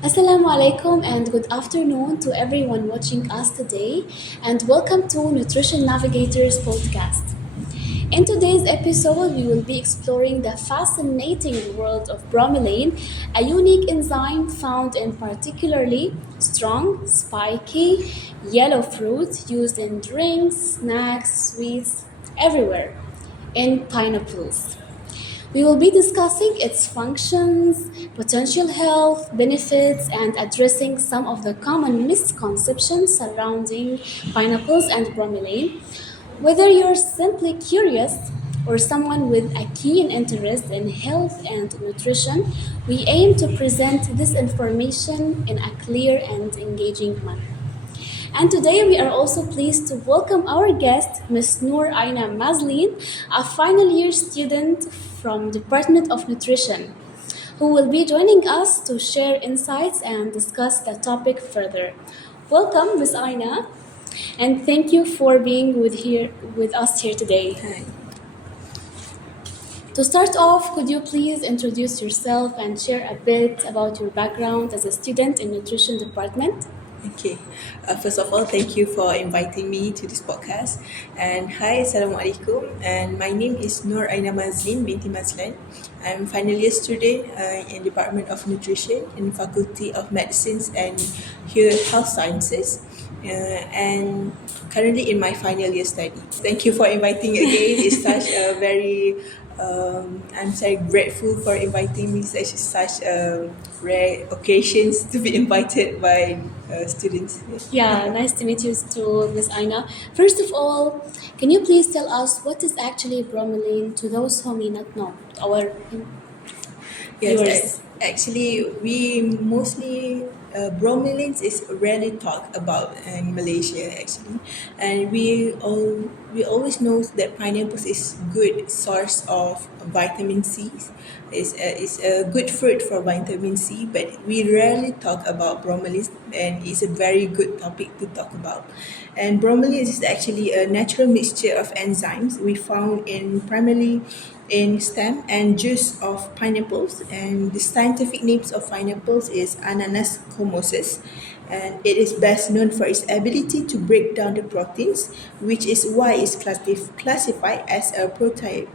Assalamu alaikum and good afternoon to everyone watching us today, and welcome to Nutrition Navigators podcast. In today's episode, we will be exploring the fascinating world of bromelain, a unique enzyme found in particularly strong, spiky, yellow fruit used in drinks, snacks, sweets, everywhere, in pineapples. We will be discussing its functions, potential health benefits, and addressing some of the common misconceptions surrounding pineapples and bromelain. Whether you're simply curious or someone with a keen interest in health and nutrition, we aim to present this information in a clear and engaging manner. And today we are also pleased to welcome our guest, Ms. Noor Aina Mazlin, a final year student from Department of Nutrition, who will be joining us to share insights and discuss the topic further. Welcome, Ms. Aina, and thank you for being with us here today. Hi. To start off, could you please introduce yourself and share a bit about your background as a student in Nutrition Department? Okay. First of all, thank you for inviting me to this podcast. And hi, Assalamualaikum. And my name is Noor Aina Mazlin binti Mazlan. I'm final year student in Department of Nutrition in Faculty of Medicines and Health Sciences. And currently in my final year study. Thank you for inviting me again. It's such a very I'm very grateful for inviting me. Such rare occasions to be invited by students. Yeah, nice to meet you too, Ms. Aina. First of all, can you please tell us what is actually bromelain to those who may not know, our Yes, viewers? actually, we mostly bromelain is rarely talked about in Malaysia actually, and we always know that pineapples is good source of vitamin C. It's a good fruit for vitamin C, but we rarely talk about bromelain, and it's a very good topic to talk about. And bromelain is actually a natural mixture of enzymes we found in primarily in stem and juice of pineapples, and the scientific names of pineapples is Ananas comosus, and it is best known for its ability to break down the proteins, which is why it's classified as a proteolytic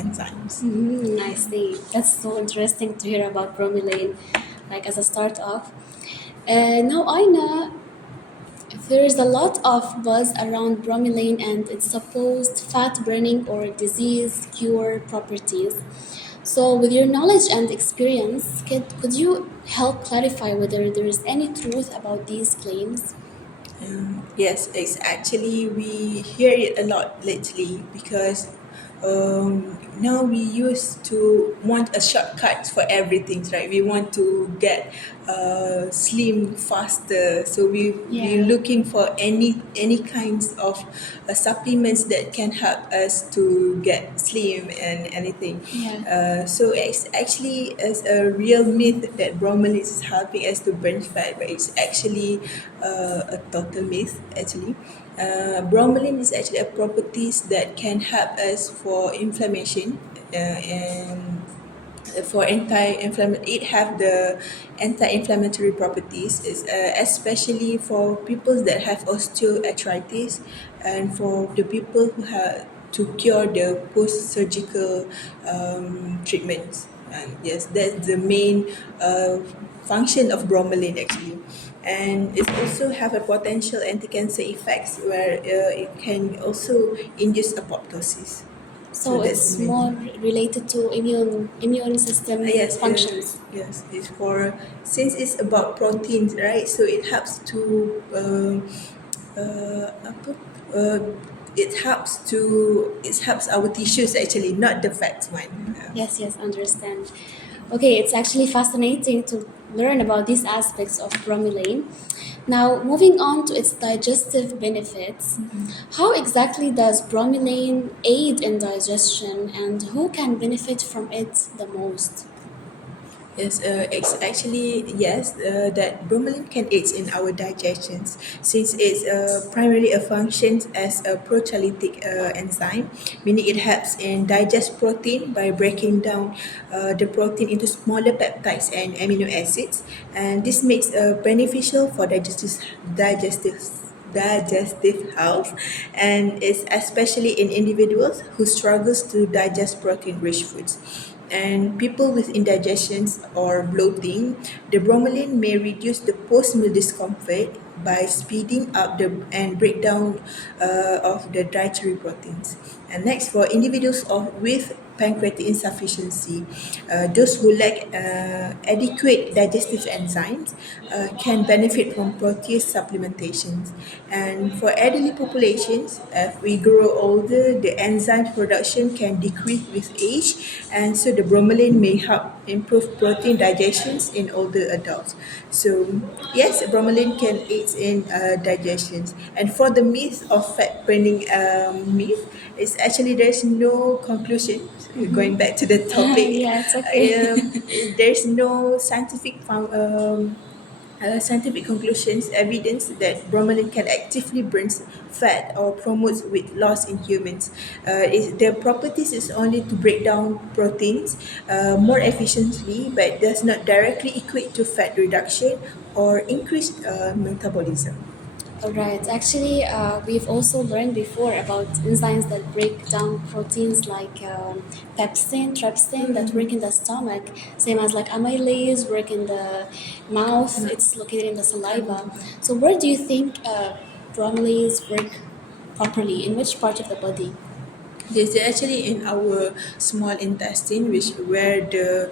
enzymes. I see. That's so interesting to hear about bromelain, like as a start off. Now, Aina, there is a lot of buzz around bromelain and its supposed fat burning or disease cure properties. So, with your knowledge and experience, could you help clarify whether there is any truth about these claims? Yes, it's actually we hear it a lot lately because now we used to want a shortcut for everything, right? We want to get slim faster, so we're Yeah. looking for any kinds of supplements that can help us to get slim and anything. Yeah. So it's actually is a real myth that bromelain is helping us to burn fat, but it's actually a total myth actually. Bromelain is actually a properties that can help us for inflammation and for anti-inflammatory. It have the anti-inflammatory properties, is especially for people that have osteoarthritis and for the people who have to cure the post-surgical treatments. And yes, that's the main function of bromelain actually. And it also have a potential anti-cancer effects where it can also induce apoptosis. So That's it's the main more thing. related to immune system Yes, functions. yes. It's for since it's about proteins, right? So it helps to apa? It helps our tissues actually, not the fat one. Yes, understand. Okay, it's actually fascinating to learn about these aspects of bromelain. Now, moving on to its digestive benefits, how exactly does bromelain aid in digestion and who can benefit from it the most? Yes, actually, yes, that bromelain can aid in our digestions since it's primarily a functions as a proteolytic enzyme, meaning it helps in digest protein by breaking down the protein into smaller peptides and amino acids, and this makes beneficial for digestive health, and is especially in individuals who struggles to digest protein rich foods and people with indigestions or bloating. The bromelain may reduce the post-meal discomfort by speeding up the and breakdown of the dietary proteins. And next, for individuals with pancreatic insufficiency, those who lack adequate digestive enzymes can benefit from protein supplementations. And for elderly populations, as we grow older, the enzyme production can decrease with age, and so the bromelain may help improve protein digestions in older adults. So yes, bromelain can aid in digestions. And for the myth of fat burning myth, it's actually there's no conclusion. Going back to the topic, Yeah, it's okay. there's no scientific conclusions evidence that bromelain can actively burn fat or promotes weight loss in humans. Their properties is only to break down proteins more efficiently, but does not directly equate to fat reduction or increased metabolism. Alright, actually, we've also learned before about enzymes that break down proteins like pepsin, trypsin that work in the stomach, same as like amylase work in the mouth, it's located in the saliva. So, where do you think bromelains work properly? In which part of the body? This is actually in our small intestine, which where the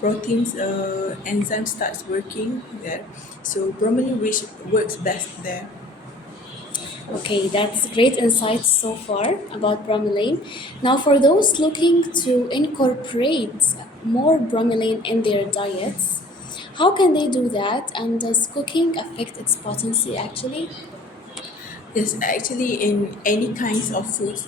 proteins enzyme starts working there. So bromelain which works best there. Okay, that's great insights so far about bromelain. Now, for those looking to incorporate more bromelain in their diets, how can they do that? And does cooking affect its potency actually? Yes, actually, in any kinds of foods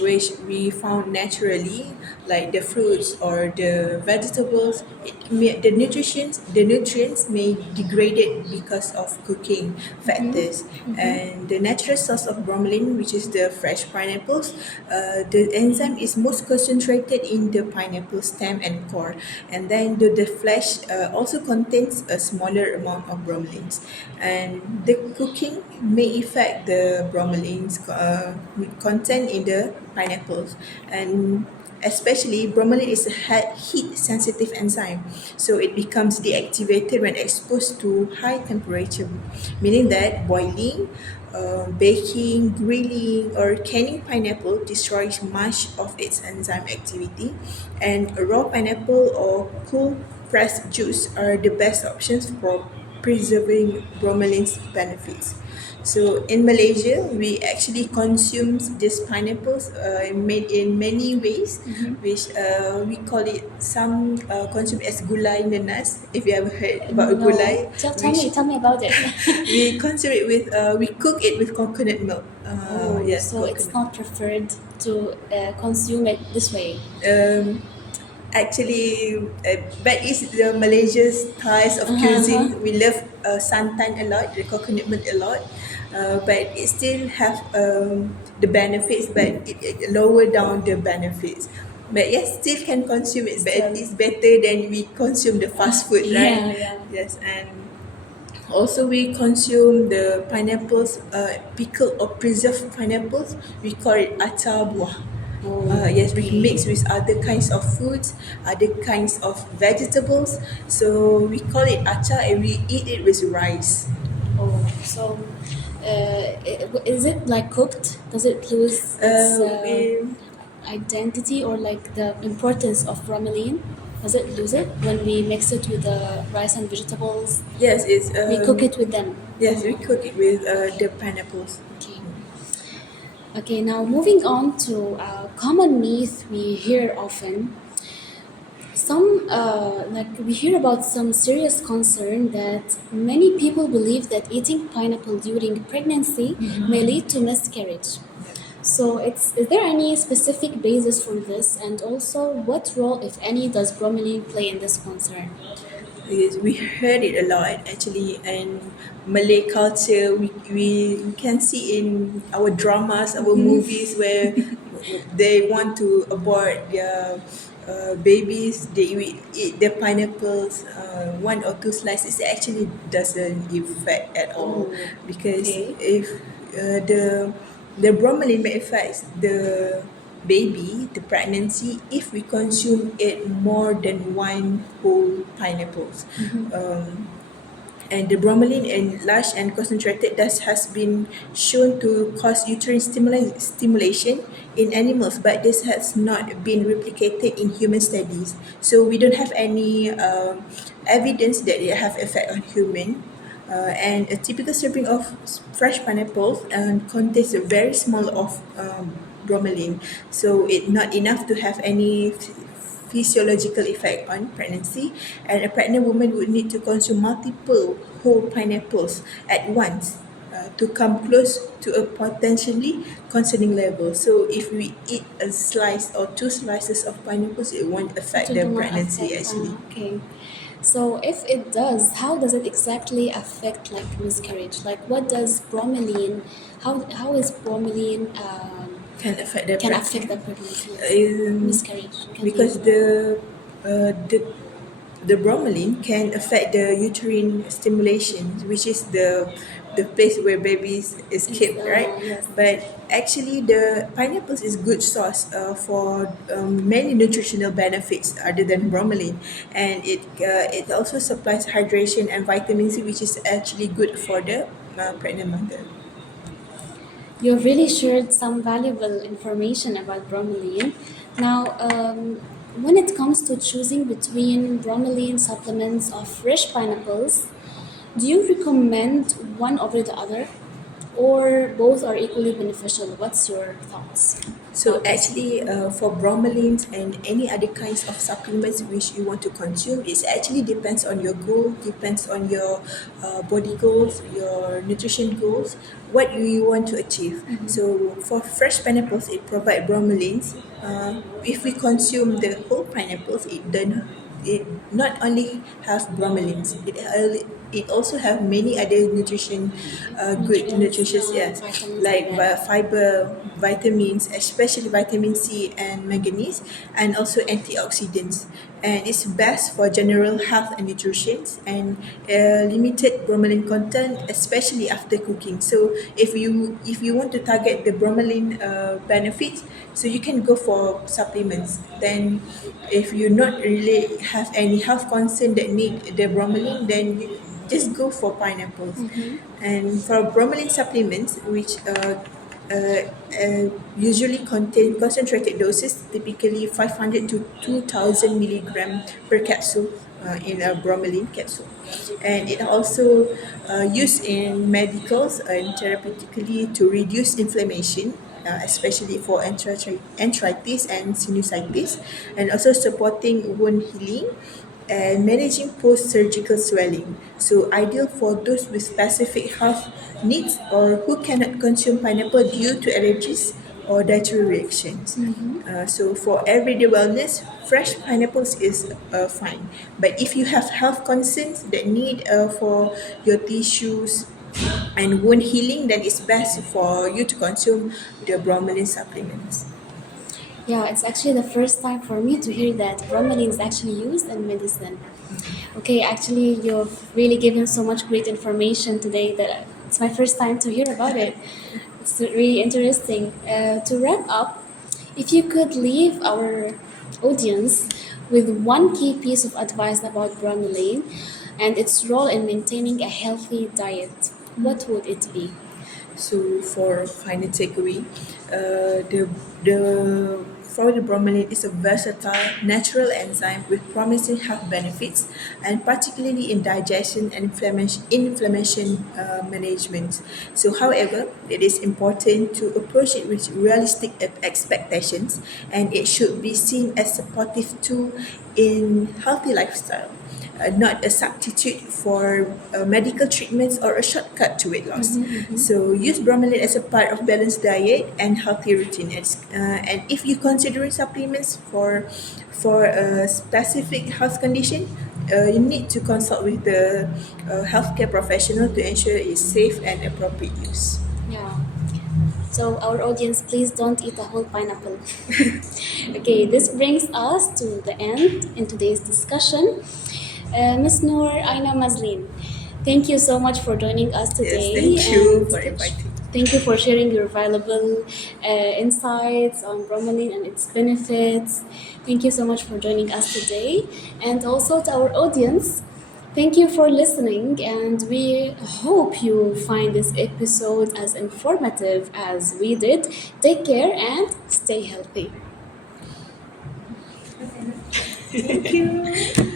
which we found naturally, like the fruits or the vegetables, the nutrients may degrade it because of cooking factors. And the natural source of bromelain, which is the fresh pineapples, the enzyme is most concentrated in the pineapple stem and core, and then the flesh also contains a smaller amount of bromelains, and the cooking may affect the bromelain's content in the pineapples, and especially bromelain is a heat sensitive enzyme, so it becomes deactivated when exposed to high temperature, meaning that boiling, baking, grilling, or canning pineapple destroys much of its enzyme activity, and a raw pineapple or cool pressed juice are the best options for preserving bromelain's benefits. So in Malaysia, we actually consume these pineapples made in many ways, which we call it some consume as gulai nenas. If you ever heard about No, gulai, which tell me about it. we consume it with we cook it with coconut milk. Oh, Yes, so it's coconut. not preferred to consume it this way. Um, Actually, that is the Malaysia's styles of cuisine. We love santan a lot, the coconut milk a lot, but it still have the benefits, but it lower down the benefits. But yes, still can consume it, but Still. it's better than we consume the fast food, right? Yeah, yeah. Yes, and also we consume the pineapples, pickled or preserved pineapples. We call it acar buah. Oh, Yes, we okay. mix with other kinds of foods, other kinds of vegetables. So we call it acar and we eat it with rice. Oh, so is it like cooked? Does it lose its We identity or like the importance of bromelain? Does it lose it when we mix it with the rice and vegetables? yes, it's We cook it with them. yes, we cook it with the pineapples. Okay. Okay, now moving on to a common myth we hear often. Some, like we hear about some serious concern that many people believe that eating pineapple during pregnancy may lead to miscarriage. So, is there any specific basis for this, and also what role, if any, does bromelain play in this concern? Yes, we heard it a lot actually, and Malay culture we can see in our dramas, our movies where they want to abort their babies. They will eat the pineapples, one or two slices. It actually doesn't affect at all Oh, because okay. if the bromelain may affect the baby, the pregnancy, if we consume it more than one whole pineapples. Um, and the bromelain in large and concentrated dose has been shown to cause uterine stimulation in animals, but this has not been replicated in human studies. So we don't have any evidence that it have effect on human. And a typical serving of fresh pineapple contains a very small of bromelain, so it not enough to have any physiological effect on pregnancy, and a pregnant woman would need to consume multiple whole pineapples at once to come close to a potentially concerning level. So if we eat a slice or two slices of pineapples, it won't affect It the do not pregnancy affect. actually. Okay. So if it does, how does it exactly affect like miscarriage? Like what does bromelain? How is bromelain Can affect the can affect pregnancy. the pregnancy? Yes, Um, miscarriage. Can you because uh, the the bromelain can affect the uterine stimulation, which is the place where babies is is kept, right? yes. But actually, the pineapples is good source for many nutritional benefits other than bromelain, and it also supplies hydration and vitamin C, which is actually good for the pregnant mother. You've really shared some valuable information about bromelain. Now, when it comes to choosing between bromelain supplements or fresh pineapples, do you recommend one over the other, or both are equally beneficial? What's your thoughts So about this? actually, for bromelains and any other kinds of supplements which you want to consume, it actually depends on your goal, depends on your body goals, your nutrition goals, what you want to achieve. So for fresh pineapples, it provides bromelains. If we consume the whole pineapples, it not only have bromelains, it also have many other good Nutrients, nutritious, yes, vitamins and like minerals. fiber, vitamins, especially vitamin C and manganese, and also antioxidants. And it's best for general health and nutrition, and limited bromelain content, especially after cooking. So if you want to target the bromelain benefits, so you can go for supplements. Then if you not really have any health concern that need the bromelain, then you just go for pineapples. And for bromelain supplements, which usually contain concentrated doses, typically 500 to 2,000 milligram per capsule in a bromelain capsule. And it also used in medicals and therapeutically to reduce inflammation, especially for arthritis and sinusitis, and also supporting wound healing and managing post-surgical swelling. So ideal for those with specific health needs or who cannot consume pineapple due to allergies or dietary reactions. So for everyday wellness, fresh pineapples is fine. But if you have health concerns that need for your tissues and wound healing, then it's best for you to consume the bromelain supplements. Yeah, it's actually the first time for me to hear that bromelain is actually used in medicine. Okay, actually, you've really given so much great information today that it's my first time to hear about it. It's really interesting. To wrap up, if you could leave our audience with one key piece of advice about bromelain and its role in maintaining a healthy diet, what would it be? So for final takeaway, the for the bromelain is a versatile natural enzyme with promising health benefits, and particularly in digestion and inflammation management. So, however, it is important to approach it with realistic expectations, and it should be seen as supportive tool in healthy lifestyle. not a substitute for medical treatments or a shortcut to weight loss. So use bromelain as a part of balanced diet and healthy routine. And if you're considering supplements for a specific health condition, you need to consult with the healthcare professional to ensure it's safe and appropriate use. Yeah. So our audience, please don't eat a whole pineapple. Okay, this brings us to the end in today's discussion. Ms. Noor Aina Mazlin, thank you so much for joining us today. Yes, thank you and for inviting. Thank you for sharing your valuable insights on bromelain and its benefits. Thank you so much for joining us today. And also to our audience, thank you for listening, and we hope you find this episode as informative as we did. Take care and stay healthy. Thank you.